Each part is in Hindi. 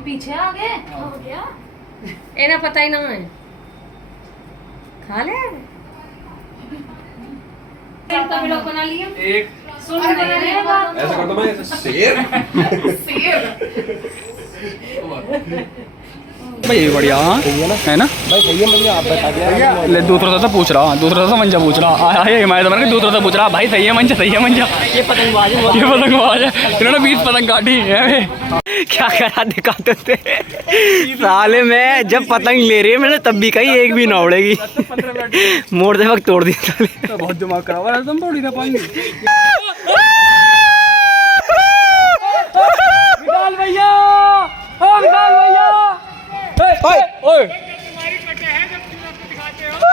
पीछे आ गए इन्हें पता ही ना है खा ले लोग बना लिया एक सुन ऐसा करता मैं शेर भाई बढ़िया है ना भाई सही है। मुझे आप बता दिया ले दूसरा सा पूछ रहा दूसरा सा मंजा पूछ रहा आया हिमायत बन के दूसरा सा पूछ रहा भाई सही है मंजा ये पतंगबाज है इन्होंने 20 पतंग काटी है क्या करा दिखाते थे साले में जब पतंग ले रही है मैंने तब भी कही एक भी ना उड़ेगी मोड़ते वक्त तोड़ दिया तो बहुत दिमाग खराब है तुम थोड़ी ना पाएंगे विशाल भैया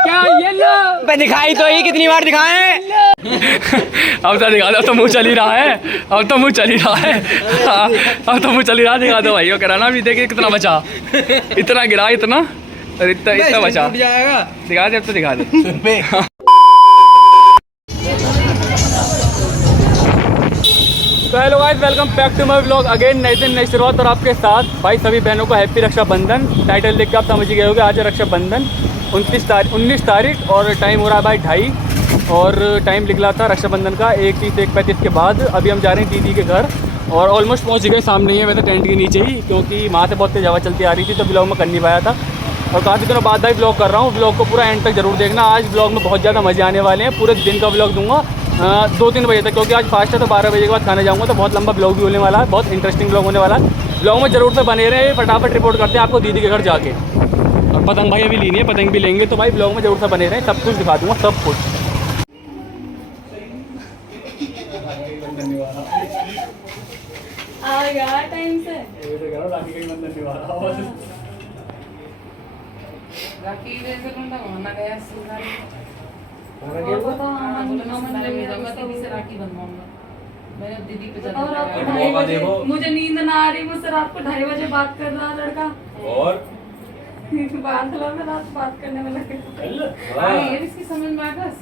क्या ये लो मैं दिखाई तो ही कितनी बार दिखाएं अब तो दिखा दो तो मुंह चल ही रहा है अब तो मुंह चल ही रहा है अब तो मुंह चल ही रहा दिखा दो भाई कराना भी देखिए कितना बचा इतना गिरा इतना और इतना बचा दिखा दे अब तो दिखा दे तो hello guys welcome back to my vlog again नए दिन नई शुरुआत और आपके साथ भाई सभी बहनों को हैप्पी रक्षाबंधन। टाइटल देख के आप समझ गए होंगे आज रक्षाबंधन 19 तारीख और टाइम हो रहा है भाई 2:30 और टाइम निकला था रक्षाबंधन का 1:35 के बाद। अभी हम जा रहे हैं दीदी के घर और ऑलमोस्ट पहुंच गए। सामने ही है वैसे टेंट के नीचे ही क्योंकि वहाँ से बहुत तेज हवा चलती आ रही थी तो ब्लॉग में कर नहीं पाया था और काफ़ी दिनों बाद भाई ब्लॉग कर रहा हूँ। ब्लॉग को पूरा एंड तक जरूर देखना। आज ब्लॉग में बहुत ज़्यादा मज़े आने वाले हैं। पूरे दिन का ब्लॉग दूंगा 2-3 बजे तक क्योंकि आज फास्ट है तो 12 बजे के बाद खाने जाऊंगा तो बहुत लंबा ब्लॉग भी होने वाला है। बहुत इंटरेस्टिंग ब्लॉग होने वाला है। ब्लॉग में जरूर से बने रहे। फटाफट रिपोर्ट करते हैं आपको दीदी के घर जाके और पतंग भाई अभी लेनी है पतंग भी लेंगे तो भाई ब्लॉग में जरूर से बने रहे। सब कुछ दिखा दूंगा सब कुछ। टाइम से मुझे नींद ना आ रही मुझसे रात को 2:30 बजे बात कर रहा लड़का और बांधला में रात बात करने में लगे ये इसकी समझ में आ बस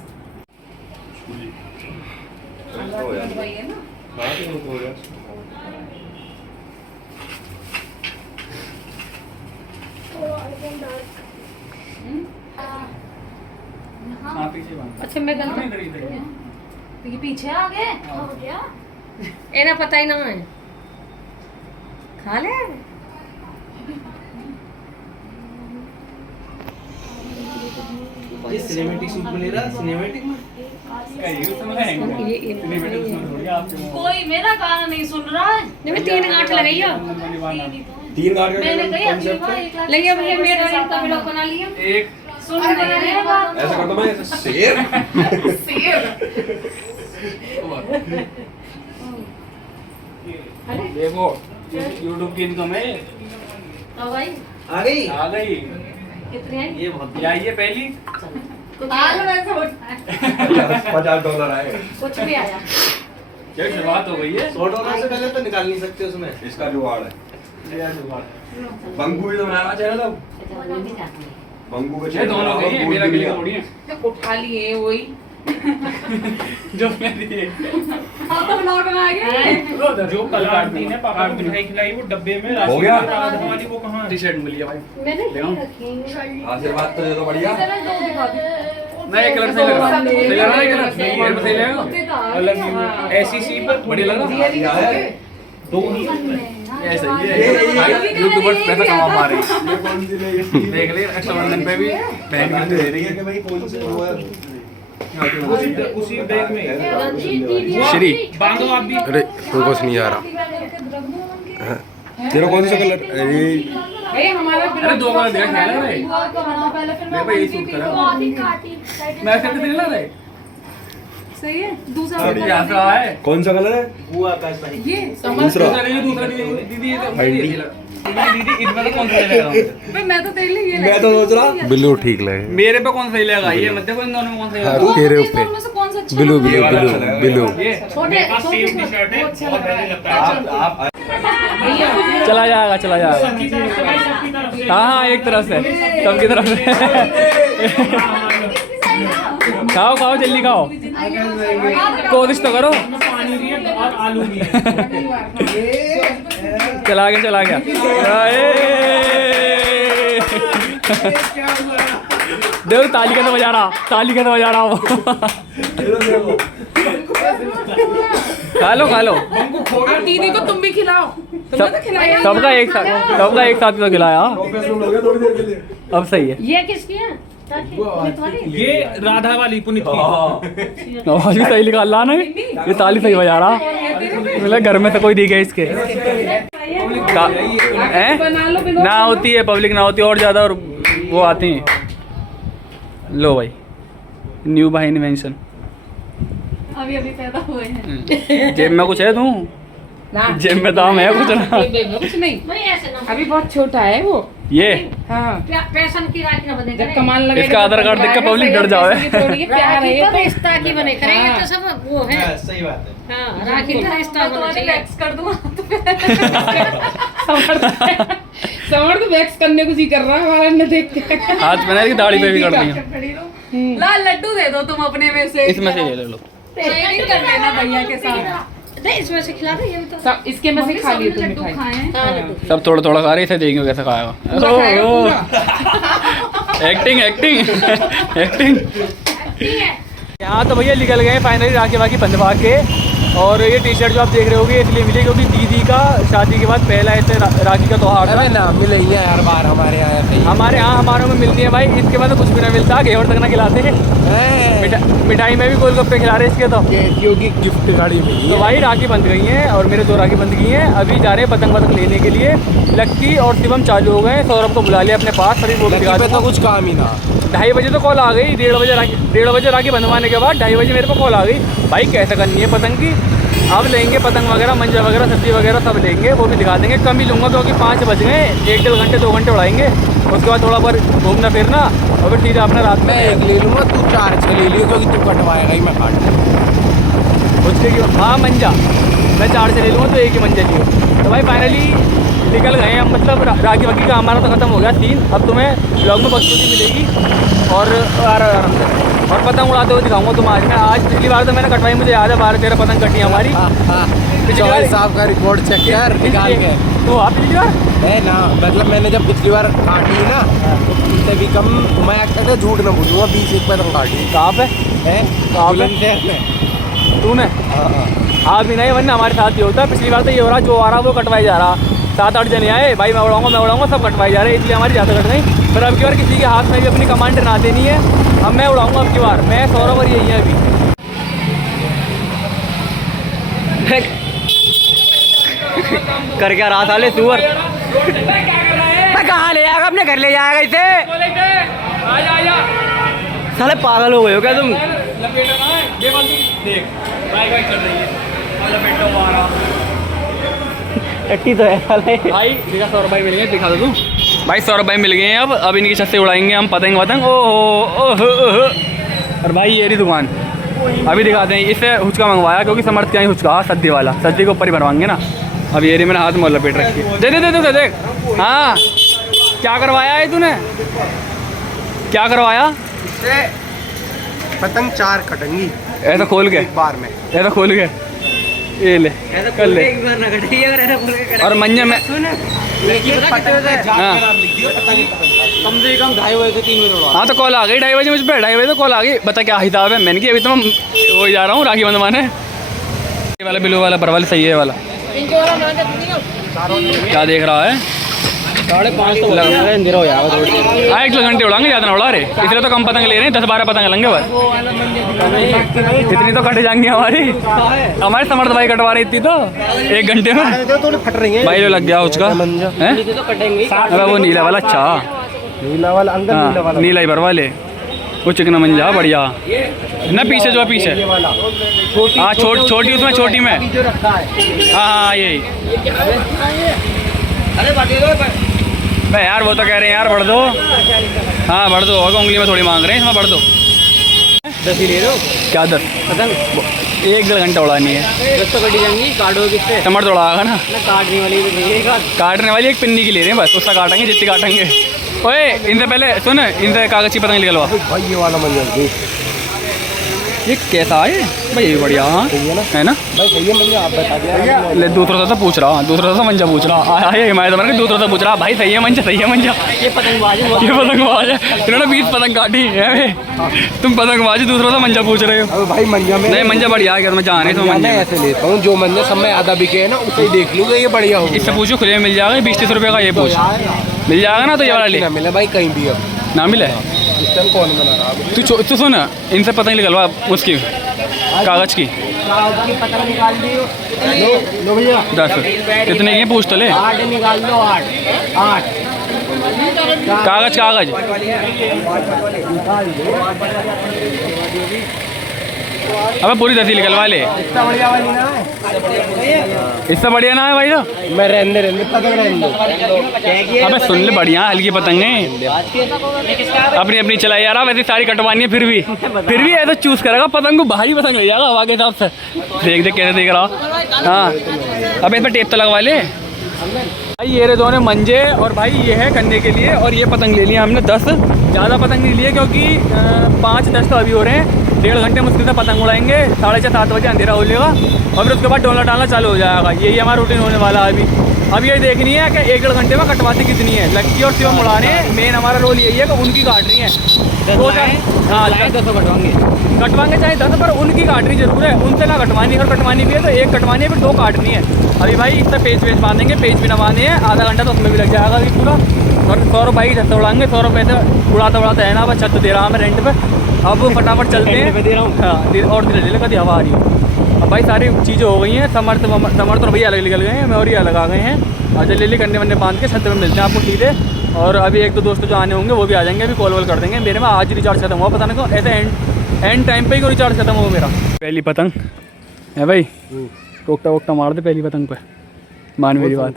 भाई है ना अच्छा मैं गलत पीछे आ गए इन्हें पता ही ना है खा ले सिनेमैटिक शूट में ले रहा सिनेमैटिक में कोई मेरा गाना नहीं सुन रहा है। मैं 3 गांठ लगाई है 3 गांठ मैंने कही भैया मेरा का ब्लॉग बना लिया एक सुन रहे हैं ऐसा करता मैं शेर देखो यूट्यूब की इनकम है भाई आ गई कितनी आई ये बहुत ये पहली $50 आए कुछ भी आया क्या शुरुआत हो गई है। $100 से पहले तो निकाल नहीं सकते उसमें। इसका जुगाड़ है बंगू भी तो बनाना चाहिए ना बंगू का ये दोनों के हैं मेरा के लिए थोड़ी है उठा लिए वही जो मैं दिए हम तो ब्लॉग बना गए जो कल काटती है पापा को मिठाई खिलाई वो डब्बे में हो गया हमारी वो कहां टी-शर्ट मिली है भाई मैंने रखी आशीर्वाद तो दे दो बढ़िया नए कलर से लग रहा है सही लग रहा है कलर सही लग रहा है ऐसी सी पर बढ़िया लग रहा है दो ही ऐसा ही है यूट्यूबर्स पैसा कमा पा रहे हैं देख ले रक्षाबंधन पे भी बहन गिफ्ट दे रही है कि भाई कौन से वो है उसी बैग में श्री बांधो आप भी। अरे तुमको नहीं आ रहा तेरा कौन सा कलर अरे भाई हमारा अरे 2 कलर देख ले रहे पहले फिर मैं भाई सूट करा मैं करके दे ला रहे सही है दूसरा क्या रहा है कौन सा कलर है वो आकाश भाई ये दूसरा दूसरा दीदी ये तो दीदी इसमें तो कौन सा लगेगा भाई मैं तो तेरे लिए मैं तो सोच रहा ब्लू ठीक लगे मेरे पे कौन सही लगेगा ये मत देखो इन दोनों में कौन सही लगेगा तेरे ऊपर में से कौन सा अच्छा ब्लू लगा? ब्लू ये छोटे सेम टी-शर्ट है बहुत आप चला जाएगा हाँ एक तरफ से सबकी तरफ से खाओ खाओ जल्दी खाओ, कोशिश तो करो। चला गया देखो ताली का तो बजा रहा वो। खा लो दीदी को तुम भी खिलाओ, तुमने तो खिलाया। सबका एक साथ तो खिलाया। अब सही है। ये किसकी है? ये राधा वाली पुनीत की। आवाज भी सही निकाल रहा ना, ये ताली सही बजा रहा। मतलब घर में से कोई दी गई इसके ना होती है, पब्लिक ना होती और ज्यादा, और वो आती हैं। लो भाई, न्यू बाई इन्वेंशन। अभी पैदा हुए हैं। जेब में कुछ है तू? जेब में दाम है कुछ ना? कुछ नहीं, वही ऐसे ना अभी बहुत छोटा है वो। ये हाँ, पैसन की राखी ना बने जब कमाल लगे इसका आधार कार्ड देख के पब्लिक डर जावे। प्यार है ये तो रिश्ता की बने करेंगे तो सब वो है। हाँ, सही बात है। हाँ, राखी का रिश्ता होना चाहिए। कर दूँ समर तो वैक्स करने को जी कर रहा है हमारा ने देख के। हाथ बना के दाढ़ी पे भी कर दी। लाल लड्डू दे दो तुम अपने में से, इसमें से ले लो। शेयरिंग कर लेना भैया के साथ। नहीं, इसमें से खिला दे, ये भी तो सब इसके में से खा लिए तुम लड्डू मिठाई। खाए हैं। हाँ, लड्डू। सब थोड़ा थोड़ा खा रहे, इसे देखेंगे कैसे खाएगा। पूरा खाएगा, पूरा। एक्टिंग। यहाँ तो भैया निकल गए फाइनली राखी वाखी बंधवा के। और ये टी शर्ट जो आप देख रहे होगे इसलिए मिली क्योंकि दीदी का शादी के बाद पहला ऐसे राखी का त्योहार था ना। मिले ही हर बार हमारे यहाँ हमारे यहाँ, हमारों में मिलती है भाई। इसके बाद तो कुछ भी ना मिलता, घेवर तक ना खिलाते हैं। मिठाई में भी गोलगप्पे खिला रहे इसके तो। क्योंकि गिफ्ट गाड़ी में तो भाई राखी बंध गई हैं और मेरे 2 राखी बंध गई हैं। अभी जा रहे हैं पतंग लेने के लिए। लक्की और शिवम चालू हो गए। सौरभ को बुला लिया अपने पास, अभी वो दिखा तो कुछ काम ही ना। 2:30 बजे तो कॉल आ गई। 1:30 बजे राखी बंधवाने के बाद 2:30 बजे मेरे को कॉल आ गई, भाई कैसे करनी है पतंग की। अब लेंगे पतंग वगैरह, मंजा वगैरह, सब्जी वगैरह सब लेंगे, वो भी दिखा देंगे। कम ही लूँगा क्योंकि 5 बज गए, 1-1.5 घंटे 2 घंटे उड़ाएंगे। उसके बाद थोड़ा बहुत घूमना फिरना और फिर सीधा अपना रात में। मैं 1 ले लूँगा, तू 4-6 ले लियो क्योंकि तू कटवाएगा ही, मैं काट उसके हाँ मंजा मैं 4 से ले लूँगा तो 1 ही मंजा लियो। तो भाई फाइनली निकल गए हम। मतलब राखी वाखी का हमारा तो ख़त्म हो गया सीन। अब तुम्हें ब्लॉग में बख्शूदी मिलेगी और आराम से और पतंग उड़ाते हुए दिखाऊंगा तुम। आज पिछली बार तो मैंने कटवाई, मुझे याद है 12-13 पतंग कटी हमारी। पिछली बार साहब का रिकॉर्ड चेक कर निकाल के। तो आप पिछली बार है ना, मतलब मैंने जब पिछली बार काटी ना तो उससे भी कम, मैं कहते झूठ ना बोलूँगा, 20-1 पतंग काटी। कहाँ पे है बुलंदशहर में तूने? आप भी नहीं, वरना हमारे साथ ही होता है। पिछली बार तो ये हो रहा, जो आ रहा वो कटवाई जा रहा। 7-8 जने आए, भाई मैं उड़ाऊंगा, सब कटवाई जा रहे हैं, इसलिए हमारी ज़्यादा कट गई। पर अब की बार किसी के हाथ में भी अपनी कमांड ना देनी है। अब मैं उड़ाऊंगा अब की बार, मैं सौरभ और यही है अभी। कर क्या रहा साले सुअर? मैं कहाँ ले जाएगा, अपने घर ले जाएगा इसे। साले पागल हो गए हो क्या तुम? टट्टी तो है साले। भाई देखा, सौरभ भाई मिल गए, दिखा दो तू। भाई सौरभ भाई मिल गए हैं। अब इनकी छत से उड़ाएंगे हम पतंग वतंग। ओहो। और भाई ये रही दुकान, अभी दिखाते हैं। इससे हुचका मंगवाया क्योंकि समर्थ क्या ही हुचका सद्दी वाला, सद्दी के ऊपर ही भरवाएंगे ना। अब ये रही मैंने हाथ में लपेट रखी है। दे देख। हाँ क्या करवाया है तूने? क्या करवाया? इससे पतंग 4 कटेंगी ऐसा खोल के, एक बार में। ऐसा खोल के ये ले कर ले। और मंजे में कम से कम 2:30 बजे से 3 बजे उड़वा। हाँ तो कॉल आ गई 2:30 बजे मुझ पर। 2:30 बजे तो कॉल आ गई, बता क्या हिसाब है। मैंने कि अभी तो मैं वो जा रहा हूँ राखी बंधवाने। ये वाला ब्लू वाला परवाल सही है वाला। क्या देख रहा है? 5:30 तो अंधेरा हो जाएगा। 1 घंटे उड़ाएंगे, ज़्यादा ना उड़ा रहे। इसलिए तो कम पतंग ले रहे हैं, 10-12 पतंग लेंगे बस। इतनी तो कट जाएंगी हमारे समर्थ भाई कटवा रही थी तो 1 घंटे में थोड़ी फट रही है भाई जो लग गया उसका। अरे वो नीला वाला, अच्छा नीला वाला अंदर, नीला वाला नीला ही भरवा ले। वो चिकना मंजा बढ़िया ना, पीछे जो है पीछे। हाँ छोटी उसमें, छोटी में। जो रखा है। हाँ यही। मैं यार वो तो कह रहे हैं यार बढ़ दो। हाँ बढ़ दो, होगा उंगली में थोड़ी मांग रहे हैं, इसमें बढ़ दो। 10 ही ले लो। क्या 10? पतंग 1-1.5 घंटा उड़ानी है। 10 तो कटी जाएंगी, काटो किससे? टमाटर उड़ाएगा ना। काटने वाली भी नहीं है। काटने वाली एक पिन्नी की ले रहे हैं बस, उसका काटेंगे जितनी काटेंगे। ओए इनसे पहले सुन, इनसे कागज की पतंग निकलवा। भाई ये वाला मंजर ये कैसा है भाई? ये बढ़िया, हाँ है ना भाई सही है, मैंने आप बता दिया। ले दूसरा सा पूछ रहा, दूसरा सा मंजा पूछ रहा। आया हिमायत बन के दूसरा सा पूछ रहा, भाई सही है मंजा, सही है मंजा। ये पतंगबाज है। ये पतंगबाज है, इन्होंने 20 पतंग काटी है। तुम पतंगबाज दूसरा सा मंजा पूछ रहे हो। अबे भाई मंजा में नहीं मंजा बढ़िया है, मैं जाने तो मैं मंजा ऐसे लेता हूँ, जो मंजा सब में आधा बिके है ना उसे ही देख लूँगा, ये बढ़िया हो। इससे पूछो खुले में मिल जाएगा 20-30 रुपये का। ये पूछ मिल जाएगा ना, तो ये वाला ले। ना मिले भाई कहीं भी, अब ना मिले इस टाइम कौन बना रहा है? तू सुन, इनसे पतंग निकलवा उसकी कागज़ की। पतंग निकाल दियो। लो भैया 10 कितने की है पूछ तो ले। 8 निकाल लो। 8 कागज़ कागज़ अबे पूरी 10 ही निकलवा ले। इतना बढ़िया वाली ना है, इससे बढ़िया ना है भाई तो। मैं रहने पतंग रहने। अबे सुन ले, बढ़िया हल्की पतंग है, अपनी अपनी चला यार। वैसे सारी कटवानी है, फिर भी ऐसा चूज करेगा पतंग को, भारी पतंग ले जाएगा हवा के हिसाब से। देख कैसे देख रहा। हाँ अब इसमें टेप तो लगवा ले भाई। ये रहे दोनों मंजे, और भाई ये है करने के लिए। और ये पतंग ले लिया हमने 10, ज़्यादा पतंग नहीं लिए क्योंकि 5-10 तो अभी हो रहे हैं। 1.5 घंटे मुश्किल से पतंग उड़ाएंगे, 6:30-7 बजे अंधेरा हो जाएगा और फिर उसके बाद डोला डालना चालू हो जाएगा। यही हमारा रूटीन होने वाला है अब ये देखनी है कि 1-1.5 घंटे में कटवाती कितनी है। लक्की और शिवम उड़ाने, मेन हमारा रोल यही है कि उनकी काटनी है। तो हाँ 10 कटवाएंगे चाहे 10, पर उनकी काटनी जरूर है, उनसे ना कटवानी। और कटवानी भी है तो एक कटवानी है, फिर 2 काटनी है। अभी भाई इससे पेज बांधेंगे, पेज भी नवाने हैं, आधा घंटा तो उसमें भी लग जाएगा अभी पूरा। और 100 रुपये की छत उड़ाएंगे, 100 रुपये से उड़ाते है ना, बस छत दे रहा मैं रेंट पे। अब फटाफट चलते हैं, दे रहा हूँ। हाँ और धीरे धीरे कभी हवा आ रही है। अब भाई सारी चीज़ें हो गई हैं, समर्थ तो भैया अलग निकल गए हैं, मैं और ये अलग आ गए हैं। और जल्दी करने वन्ने बांध के छत में मिलते हैं आपको, ठीक है। और अभी 1-2 दोस्त जो आने होंगे वो भी आ जाएंगे, अभी कॉल वॉल कर देंगे। मेरे में आज रिचार्ज खत्म हुआ, पता नहीं को ऐसे एंड टाइम पे ही रिचार्ज खत्म हुआ मेरा। पहली पतंग है भाई, टोकटा वोकटा मार दे पहली पतंग पे, मान मेरी बात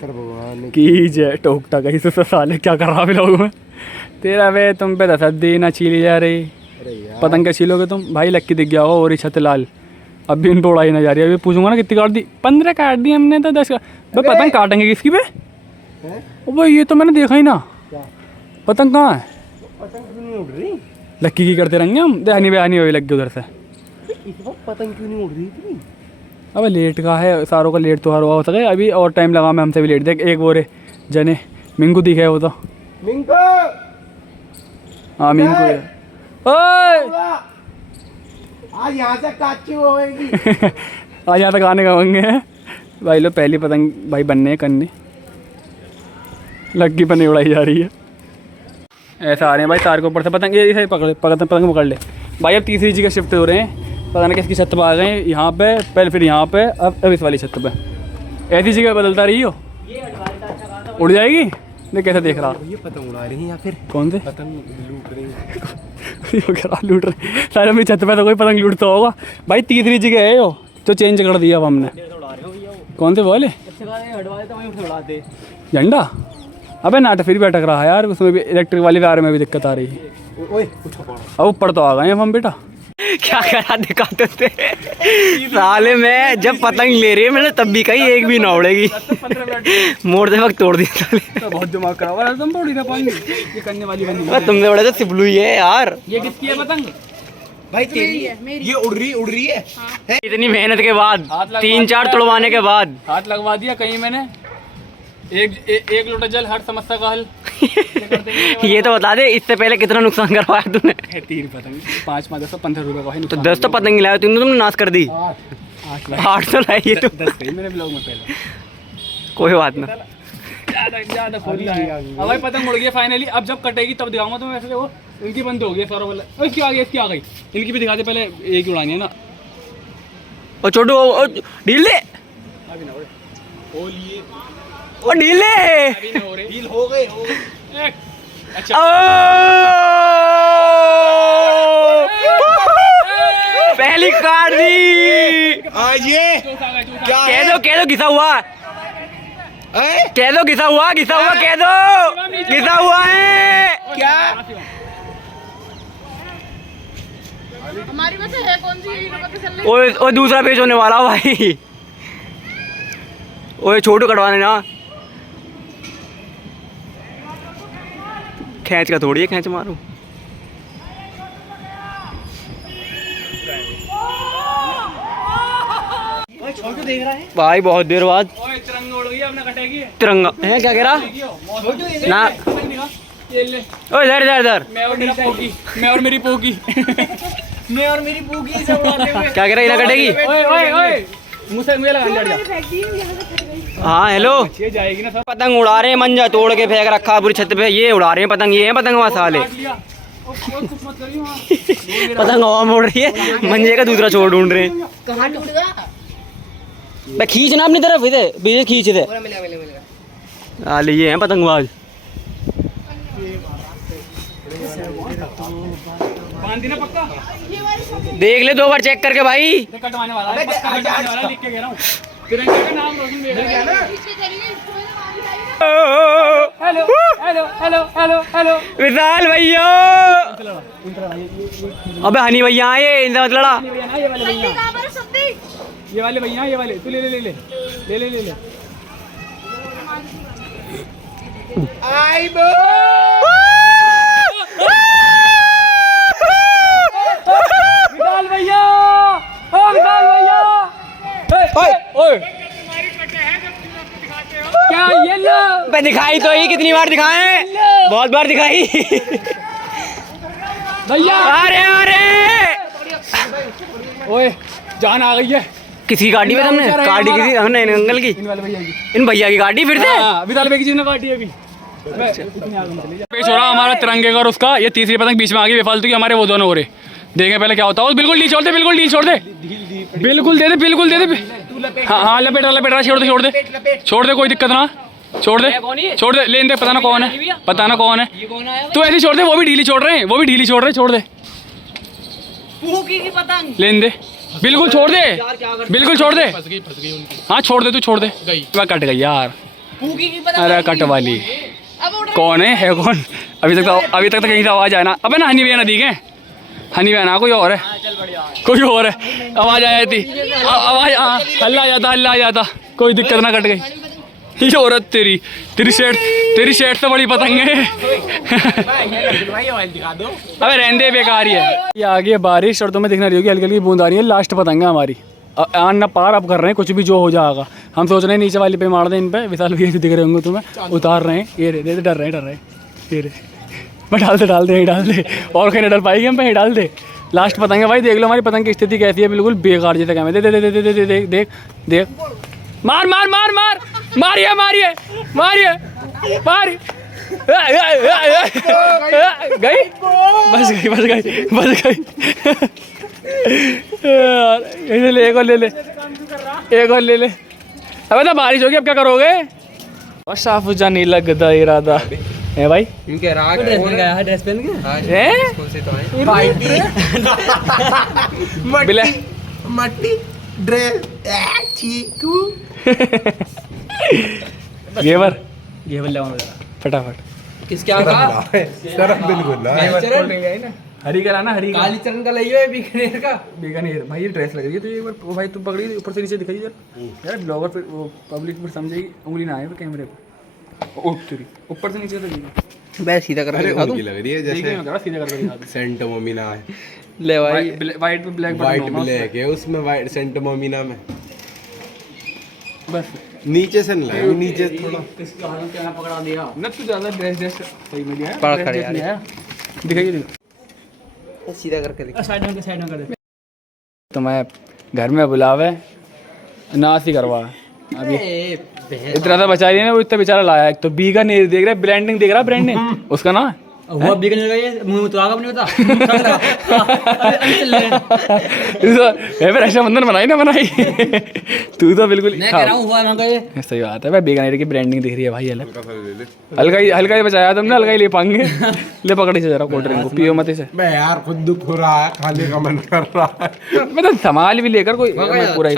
की जय। टोकटा कहीं से साले क्या कर रहा है लोगों में तेरा वे, तुम पे 10 दिन छीली जा रही पतंग। क्या छीलोगे तुम भाई? लक्की दिख गया हो और छत लाल, अब भी इन पर उड़ाई ना जा रही है। अभी पूछूंगा ना कितनी काट दी, 15 काट दी हमने तो 10 का। भाई पतंग काटेंगे किसकी पे? भाई ये तो मैंने देखा ही ना, पतंग कहाँ है? पतंग क्यों नहीं उड़ रही? लक्की की करते रहेंगे हम, देहानी बेहानी हुई लग गई उधर से। पतंग क्यों नहीं उड़ रही इतनी? अबे लेट का है, सारों का लेट तो हर हुआ हो सके अभी, और टाइम लगा मैं हमसे भी लेट। देख एक बोरे जने मिंकू दिखे वो तो। मिंकू हाँ मिंकू ओए आज यहाँ से काची होएगी। आज यहाँ तक आने का होंगे भाई लोग। पहली पतंग भाई बनने करने लग्गी पर नहीं उड़ाई जा रही है। ऐसा आ रहे हैं भाई तार के ऊपर से पतंग, ये पतंग पकड़ ले भाई। अब तीसरी जगह शिफ्ट हो रहे हैं, पता नहीं किसकी छत पर आ गए हैं। यहाँ पे पहले, फिर यहाँ पे, अब इस वाली छत पे। ऐसी जगह बदलता रही हो, उड़ जाएगी। देख कैसे देख रहा। ये पतंग उड़ा रही है या फिर कौन से पतंग लूट रही है? लूट रहे सारे अपनी छत पे, तो कोई पतंग लूटता होगा भाई। तीसरी जगह है वो जो चेंज कर दिया अब हमने। कौन से बोले झंडा? अबे नाटक फिर भी अटक रहा है यार, उसमें भी इलेक्ट्रिक वाली वायर में भी दिक्कत आ रही है। अब ऊपर तो आ गए हम बेटा। क्या करा दिखाते थे साले में, जब पतंग ले रही है मैंने तब भी कही एक भी ना उड़ेगी। मोड़ते वक्त तोड़ दिया साले। तो बहुत दिमाग खराब है, तुम थोड़ी ना पाएंगे ये करने वाली बंदी। तुमने बड़े तो सिबलू ही है यार। ये किसकी है पतंग? भाई तेरी ये उड़ रही है। इतनी मेहनत के बाद, 3-4 तुड़वाने के बाद हाथ लगवा दिया कहीं मैंने। एक लोटा जल हर समस्या का हल। ये तो बता दे इससे पहले कितना नुकसान करवाया तूने? 3 पतंग 5, 10, 15 रुपये का भाई। तो 10 तो पतंग लाया तुमने नाश कर दी। 8 तो लाई तो 10 कही मेरे ब्लॉग में पहले। कोई बात ना। ज़्यादा खोल रहा है। अब भाई पतंग उड़ गई फाइनली। अब जब कटेगी तब दिखाऊंगा तुम्हें। वैसे वो इनकी बंद हो गई सारा वाला। इसकी आ गई, इसकी आ गई। इनकी भी दिखा दे पहले, एक ही उड़ानी है ना। और छोटू ढीले ओ ढीले डील हो गए। अच्छा पहली काट दी। आज ये क्या कह दो घिसा हुआ, कह दो घिसा हुआ, कह दो घिसा हुआ है। क्या हमारी वजह है कौन सी? ओए दूसरा पेज होने वाला भाई। ओए छोटू कटवाने ना, खींच का थोड़ी है, खींच मारो। भाई बहुत देर बाद ओए तिरंगा उड़ गई अपना कटेगी तिरंगा है क्या कह रहा ना। ये ले ओ इधर इधर इधर मैं और मेरी पोकी मैं और मेरी पोकी क्या कह रहा है, ना कटेगी। ओए ओए ओए मुझे लगा जा हाँ हेलो, ये जाएगी ना सब पतंग उड़ा रहे हैं, मंजा तोड़ के फेंक रखा पूरी छत पे, ये उड़ा रहे हैं पतंग, ये है पतंग मसाले। कुछ मत करियो वहाँ पतंग हवा में उड़ रही है, मंजे का दूसरा छोर ढूंढ रहे हैं। कहाँ टूटेगा? मैं खींचना अपनी तरफ इधर बीजे खींच दे। हाल ये है पतंगबाज। बांध दी ना पक्का देख ले 2 बार चेक करके भाई। कटवाने वाला है, पक्का कटवाने वाला लिख के कह रहा हूँ तिरंगे का नाम रोशन दे रहा है ना। Hello hello hello hello hello Vishal भैया, अबे हनी भैया आए, इनसे मत लड़ा। ये वाले भैया ये वाले तू ले ले ले ले ले ले ले ले आई बो विशाल भैया ओ विशाल भैया ओए क्या ये लो बे दिखाई तो ही कितनी बार दिखाएं, बहुत बार दिखाई। भैया अरे अरे ओए जान आ गई है किसी गाड़ी में तुमने गाड़ी किसी हमने अंकल की, इन वाले भैया की इन भैया की गाड़ी फिर से। हाँ विशाल भैया की जिसने काटी है अभी पेश हो रहा हमारा तिरंगे का और उसका, ये तीसरी पतंग बीच में आ गई बेफालतू की, हमारे वो दोनों हो रहे। देखें पहले क्या होता है। बिल्कुल ढील छोड़ दे, बिल्कुल ढील छोड़ दे, बिल्कुल दे दे, बिल्कुल दे दे। हाँ हाँ लपेट रहा, छोड़ दे छोड़ दे छोड़ दे, कोई दिक्कत ना, छोड़ दे छोड़ दे, लेन दे, पता ना कौन है, पता ना कौन है, तू ऐसे छोड़ दे, वो भी ढीली छोड़ रहे हैं, वो भी ढीली छोड़ रहे हैं, छोड़ दे लेन दे, बिल्कुल छोड़ दे, बिल्कुल छोड़ दे। हाँ छोड़ दे, तू छोड़ दे, वह कट गई यार। अरे कट वाली कौन है कौन? अभी तक कहीं से आवाज आया ना। अबे ना हनी भैया ना दिखे, हनी भैया ना कोई और है, कोई और है। आवाज आ जाती, आवाज हल्ला आ जाता, कोई दिक्कत ना, कट गई। ये औरत तेरी तेरी शेट से बड़ी पतंग है। अबे रहने बेकार ही है। ये आगे बारिश और तुम्हें दिखना रही होगी, हल्की हल्की बूंद आ रही है। लास्ट पतंग है हमारी, आन ना पार अब कर रहे हैं, कुछ भी जो हो जाएगा। हम सोच रहे हैं नीचे वाली पे मार दें इन पे। विशाल भैया दिख रहे होंगे तुम्हें, उतार रहे हैं। ये रे डर रहे ये रे, मैं डाल दे और कहीं डर पाएगी हम पे, डाल दे। लास्ट पतंग है भाई, देख लो हमारी पतंग की स्थिति कैसी है, बिल्कुल बेकार जैसे क्या। दे दे दे दे दे दे देख देख, मार मार मार मार मारिए मारिए मारिए मार गई, बस गई बस गई बस गई। यार ले, एक और ले ले, एक और ले ले। अबे ना बारिश होगी, अब क्या करोगे? और साफ जानी लगता इरादा है भाई। इनके राग ड्रेस पहन गया है, ड्रेस पहन हैं? स्कूल से तो है मट्टी ड्रेस चीकू गेवर ले फटाफट। किसके आगा सरफ बिल्कुल ना हरी का लाना, हरी काली चरण का लइयो है बीकानेर का। बीकानेर भाई, ये ड्रेस लग रही है तो एक बार भाई तुम पकड़ी ऊपर से नीचे दिखाई यार ब्लॉगर फिर वो पब्लिक फिर समझेगी, उंगली ना आए कैमरे पे। तेरी ऊपर से नीचे से मैं सीधा करके दिखा दूं, लग रही है जैसे सीधा करके दिखा दे। सेंट मोमिना है, ले भाई वाइट पे ब्लैक ब्लैक है उसमें, वाइट सेंट मोमिना में बस। नीचे से नहीं लगा, नीचे थोड़ा इसका हाथ क्या पकड़ा दिया ना, तू ज्यादा ड्रेस सही में दिया है, पकड़ खड़े यार। दिखाइए सीधा करके दिखा। साइड में कर दे। तो मैं घर में बुलावे नाश ही करवा अभी इतना सा बचा रही है ना, वो इतना बेचारा लाया। एक तो बीगा नहीं देख रहा, ब्रांडिंग देख रहा, ब्रांडिंग उसका ना वो बीकन लगा, ये मुंह में तो आगा नहीं होता। रक्षाबंधन बनाई ना बनाई। तू तो बिल्कुल मैं कह रहा हूँ हुआ ना ये सही बात है भाई, बीकानेर की ब्रांडिंग दिख रही है भाई। हल्का ही बचाया तुमने, हल्का ही ले पाएंगे। ले पकड़ी से जरा कोल्ड ड्रिंक को, पियो मत इसे। मैं यार खुद दुख हो रहा है, खाने का मन कर रहा है। मैं तो संभाल भी लेकर कोई पूरा ही।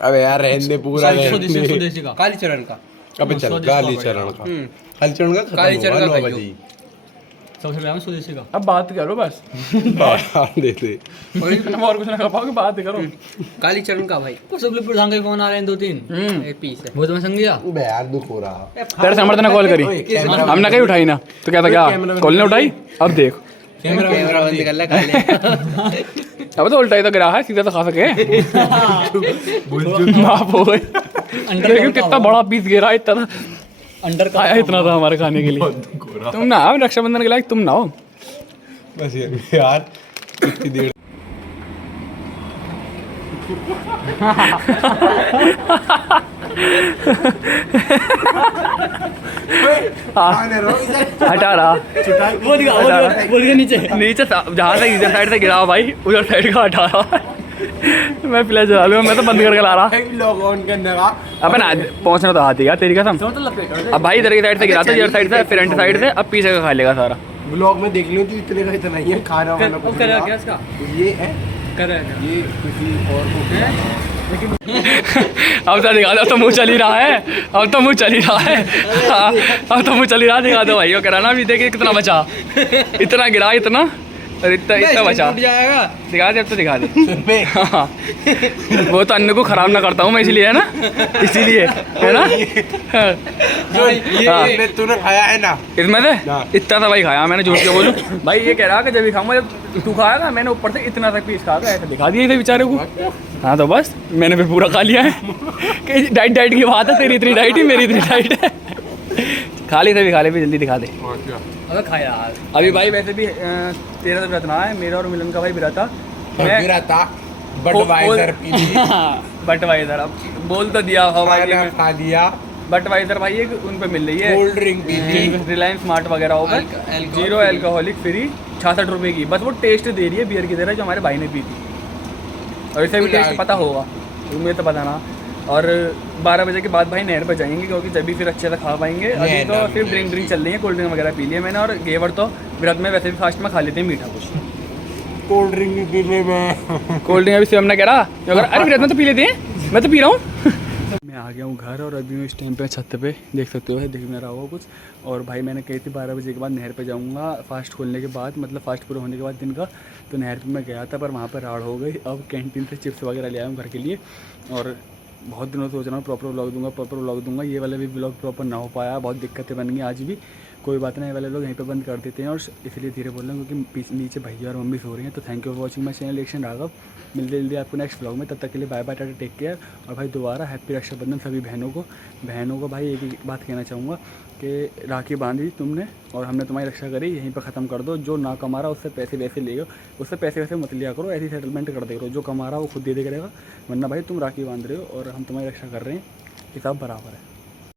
अबे यार रहने पूरा स्वदेशी का काली चरण का। अबे चल काली चरण का, काली चरण का काली चरण का 9 बजे सबसे पहले स्वदेशी का। अब बात करो बस, दे दे और कुछ ना कर पाओगे, बात करो। काली चरण का भाई। सुबह धांगे कौन आ रहे हैं 2-3 एक पीस है, वो तो मैं समझ गया। बे यार दुख हो रहा है। तेरे समर्थन ने कॉल करी, हमने कहीं उठाई ना, तो क्या था क्या कॉल ने उठाई। अब देख कैमरा बंद कर ले। अब तो उल्टा ही तो गिरा है, सीधा तो खा सके। माफ हो गए। देखो कितना बड़ा पीस गिरा है, इतना अंडर खाया इतना था हमारे खाने के लिए। तुम ना आओ रक्षाबंधन के लायक, तुम ना हो बस यार इतनी देर हटा रहा बोल के नीचे जहाँ से इधर साइड से गिरा भाई, उधर साइड का हटा रहा। मैं प्ले चला लूँ, मैं तो बंद करके ला रहा। लॉग ऑन करने का अब ना पहुँचना तो हाथी यार तेरी कसम। अब भाई इधर की साइड से गिरा था, इधर साइड से, फ्रंट साइड से, अब पीछे का खा लेगा सारा। ब्लॉग में देख लियो तो इतने का इतना ही है खाना वाला कुछ क्या नहीं। इसका ये है ये किसी और को अब तो दिखा दो, अब तो मुँह चल ही रहा है, अब तो मुँह चल ही रहा है। हाँ, अब तो मुँह चल ही रहा है, दिखा दो भाई। वो कराना अभी देखिए कितना बचा, इतना गिरा इतना और इतना बचा। दिखा दे, अब तो दिखा दे। हाँ वो तो अन्न को खराब ना करता हूँ मैं, इसलिए है ना, इसीलिए है ना। ये तूने खाया है ना इसमें से इतना सा भाई खाया मैंने, झूठ क्यों बोलूं भाई। ये कह रहा कि जब भी खाऊंगा, जब तू खाएगा मैंने ऊपर से इतना सा पीस खाएगा, ऐसा दिखा दिया इसे बेचारे को। हाँ तो बस मैंने फिर पूरा खा लिया है कि डाइट की बात है, तेरी इतनी डाइट ही मेरी इतनी डाइट है। खा ली भी, खा ले भी, जल्दी दिखा दे। अबे खा यार। अभी भाई वैसे भी तेरा तो व्रत ना है, मेरा और मिलन का भाई व्रत था। मेरा था बटवाइजर पी ली। बटवाइजर अब बोल तो दिया हवाई में खा लिया। बटवाइजर भाई एक उन पे मिल रही है, कोल्ड ड्रिंक पी ली, रिलायंस स्मार्ट वगैरह होकर 0 अल्कोहलिक फ्री 66 रुपए की। बस वो टेस्ट दे रही है बियर की तरह, जो हमारे भाई ने पी थी। और इसे भी टेस्ट पता होगा, तुम्हें तो पता ना। और 12 बजे के बाद भाई नहर पर जाएंगे, क्योंकि जब भी फिर अच्छे से खा पाएंगे। अभी तो सिर्फ ड्रिंक चल रही है, कोल्ड ड्रिंक वगैरह पी लिया मैंने। और घेवर तो व्रत में वैसे भी फास्ट में खा लेते हैं मीठा कुछ। कोल्ड ड्रिंक पीने में कोल्ड ड्रिंक अभी से हमने कह रहा, अरे व्रत में तो पी लेते हैं, मैं तो पी रहा हूँ। मैं आ गया हूँ घर, और अभी मैं इस टाइम पे छत पे देख सकते हो है, दिख नहीं रहा होगा कुछ। और भाई मैंने कही थी 12 बजे के बाद नहर पे जाऊँगा, फास्ट खोलने के बाद, मतलब फास्ट पूरा होने के बाद दिन का। तो नहर पे मैं गया था, पर वहाँ पर राड़ हो गई। अब कैंटीन से चिप्स वगैरह ले आया हूँ घर के लिए। और बहुत दिनों से सोच रहा हूँ प्रॉपर व्लॉग दूंगा। ये वाला भी व्लॉग प्रॉपर ना हो पाया, बहुत दिक्कतें बन गई आज भी। कोई बात नहीं, ये वाले लोग यहीं पे बंद कर देते हैं। और इसलिए धीरे बोल रहा हूँ क्योंकि नीचे भैया और मम्मी सो रही हैं। तो thank you for watching my channel action Raghav. मिलते जल्दी आपको नेक्स्ट व्लॉग में, तब तक के लिए bye bye, tata, take care. और भाई दोबारा हैप्पी रक्षाबंधन सभी बहनों को। भाई एक ही बात कहना चाहूँगा कि राखी बांधी तुमने और हमने तुम्हारी रक्षा करी, यहीं पर ख़त्म कर दो। जो ना कमा रहा उससे पैसे वैसे लेगा, उससे पैसे वैसे मत लिया करो, ऐसी सेटलमेंट कर दे करो। जो कमा रहा वो खुद दे करेगा, वरना भाई तुम राखी बांध रहे हो और हम तुम्हारी रक्षा कर रहे हैं, हिसाब बराबर है।